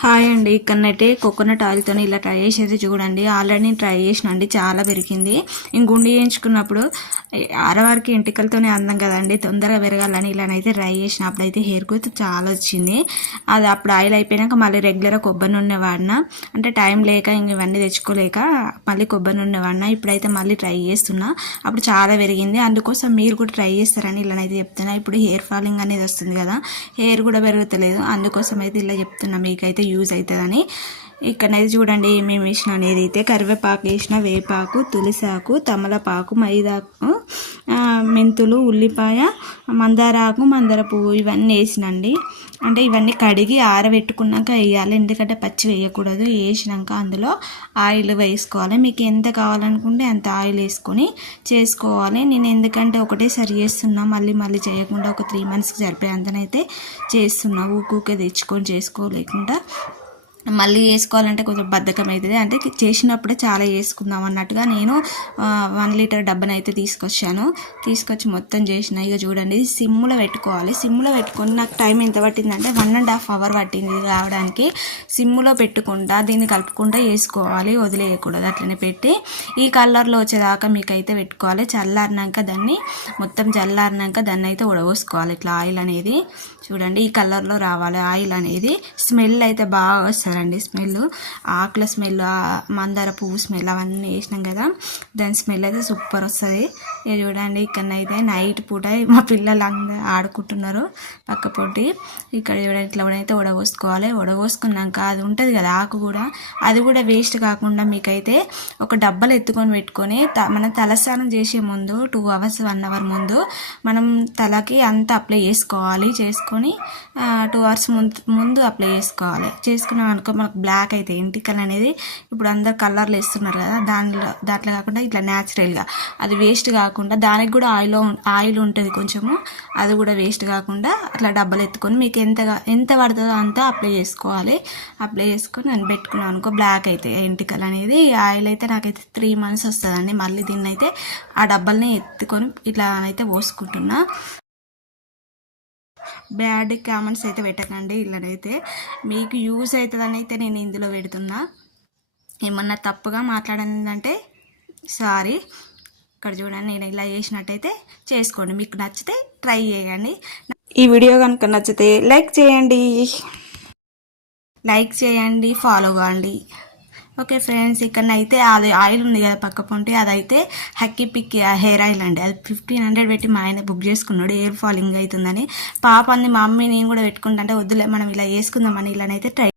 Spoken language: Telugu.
హాయ్ అండి. ఇక్కడనైతే కోకోనట్ ఆయిల్తో ఇలా ట్రై చేసేది చూడండి. ఆల్రెడీ నేను ట్రై చేసిన అండి, చాలా పెరిగింది. నేను గుండు చేయించుకున్నప్పుడు ఆడవారికి ఎంటికలతోనే అందం కదండి, తొందరగా పెరగాలని ఇలానైతే ట్రై చేసిన. అప్పుడైతే హెయిర్ గ్రోత్ చాలా వచ్చింది. అది అప్పుడు ఆయిల్ అయిపోయాక మళ్ళీ రెగ్యులర్గా కొబ్బరి నూనె వాడినా, అంటే టైం లేక ఇంక ఇవన్నీ తెచ్చుకోలేక మళ్ళీ కొబ్బరి నూనె వాడినా. ఇప్పుడైతే మళ్ళీ ట్రై చేస్తున్నా. అప్పుడు చాలా పెరిగింది. అందుకోసం మీరు కూడా ట్రై చేస్తారని ఇలానైతే చెప్తున్నా. ఇప్పుడు హెయిర్ ఫాలింగ్ అనేది వస్తుంది కదా, హెయిర్ కూడా పెరుగుతలేదు, అందుకోసం అయితే ఇలా చెప్తున్నా, మీకైతే యూజ్ అవుతుందని. ఇక్కడనైతే చూడండి ఏమేమి వేసిన అనేది. అయితే కరివేపాకు వేసిన, వేపాకు, తులసాకు, తమలపాకు, మైదాకు, మెంతులు, ఉల్లిపాయ, మందారాకు, మందార పువ్వు ఇవన్నీ వేసినండి. అంటే ఇవన్నీ కడిగి ఆరబెట్టుకున్నాక వేయాలి, ఎందుకంటే పచ్చి వేయకూడదు. వేసినాక అందులో ఆయిల్ వేసుకోవాలి. మీకు ఎంత కావాలనుకుంటే అంత ఆయిల్ వేసుకొని చేసుకోవాలి. నేను ఎందుకంటే ఒకటేసారి చేస్తున్నా, మళ్ళీ మళ్ళీ చేయకుండా ఒక 3 monthsకి సరిపోయేంతనైతే చేస్తున్నా. ఊకే తెచ్చుకొని చేసుకోలేకుండా మళ్ళీ వేసుకోవాలంటే కొంచెం బద్ధకం అవుతుంది. అంటే చేసినప్పుడే చాలా వేసుకుందాం అన్నట్టుగా నేను 1 లీటర్ డబ్బానైతే తీసుకొచ్చి మొత్తం చేసిన. ఇక చూడండి, సిమ్లో పెట్టుకోవాలి. సిమ్లో పెట్టుకొని నాకు టైం ఎంత పట్టిందంటే 1.5 hour పట్టింది రావడానికి. సిమ్లో పెట్టుకుంటా దీన్ని కలుపుకుంటా వేసుకోవాలి, వదిలేయకూడదు. అట్లనే పెట్టి ఈ కలర్లో వచ్చేదాకా మీకైతే పెట్టుకోవాలి. చల్లారినాక దాన్ని అయితే ఉడబోసుకోవాలి. ఇట్లా ఆయిల్ అనేది చూడండి ఈ కలర్లో రావాలి. ఆయిల్ అనేది స్మెల్ అయితే బాగా వస్తుంది అండి. స్మెల్, ఆకుల స్మెల్, మందార పువ్వు స్మెల్ అవన్నీ వేసినాం కదా, దాని స్మెల్ అయితే సూపర్ వస్తుంది. ఇక చూడండి ఇక్కడనైతే నైట్ పూట మా పిల్లలు అందరూ ఆడుకుంటున్నారు పక్క పొట్టి. ఇక్కడ చూడండి ఇట్లా అయితే ఉడబోసుకోవాలి. ఉడబోసుకున్నాక అది ఉంటుంది కదా ఆకు కూడా, అది కూడా వేస్ట్ కాకుండా మీకైతే ఒక డబ్బాలు ఎత్తుకొని పెట్టుకొని మనం తలస్నానం చేసే ముందు 2 hours 1 hour ముందు మనం తలకి అంతా అప్లై చేసుకోవాలి. చేసుకొని 2 hours ముందు అప్లై చేసుకున్నాం అనుకో మనకు బ్లాక్ అయితే ఎంటికలు అనేది. ఇప్పుడు అందరు కలర్లు వేస్తున్నారు కదా, దాంట్లో కాకుండా ఇట్లా న్యాచురల్గా అది వేస్ట్ కాకుండా, దానికి కూడా ఆయిల్ ఉంటుంది కొంచెము, అది కూడా వేస్ట్ కాకుండా అట్లా డబ్బాలు ఎత్తుకొని మీకు ఎంత పడుతుందో అంతా అప్లై చేసుకోవాలి. అప్లై చేసుకొని నేను పెట్టుకున్నాను అనుకో బ్లాక్ అయితే ఎంటికలు అనేది. ఆయిల్ అయితే నాకైతే 3 months వస్తుందండి. మళ్ళీ దీన్ని అయితే ఆ డబ్బాలని ఎత్తుకొని ఇట్లా అయితే పోసుకుంటున్నా. బ్యాడ్ కామెంట్స్ అయితే పెట్టకండి. ఇలానైతే మీకు యూజ్ అవుతుందని అయితే నేను ఇందులో పెడుతున్నా. ఏమన్నా తప్పుగా మాట్లాడిందంటే సారీ. ఇక్కడ చూడండి నేను ఇలా చేసినట్టయితే చేసుకోండి. మీకు నచ్చితే ట్రై చేయండి. ఈ వీడియో కనుక నచ్చితే లైక్ చేయండి, ఫాలో కావండి. ఓకే ఫ్రెండ్స్, ఇక్కడనైతే అది ఆయిల్ ఉంది కదా పక్క పొంటి, అదైతే హక్కీ పిక్కి హెయిర్ ఆయిల్ అండి. అది 1500 పెట్టి మా ఆయన బుక్ చేసుకున్నాడు, హెయిర్ ఫాలింగ్ అవుతుందని. పాప అంది మా మమ్మీ నేను కూడా పెట్టుకుంటా అంటే వద్దులే మనం ఇలా వేసుకుందామని ఇలానైతే ట్రై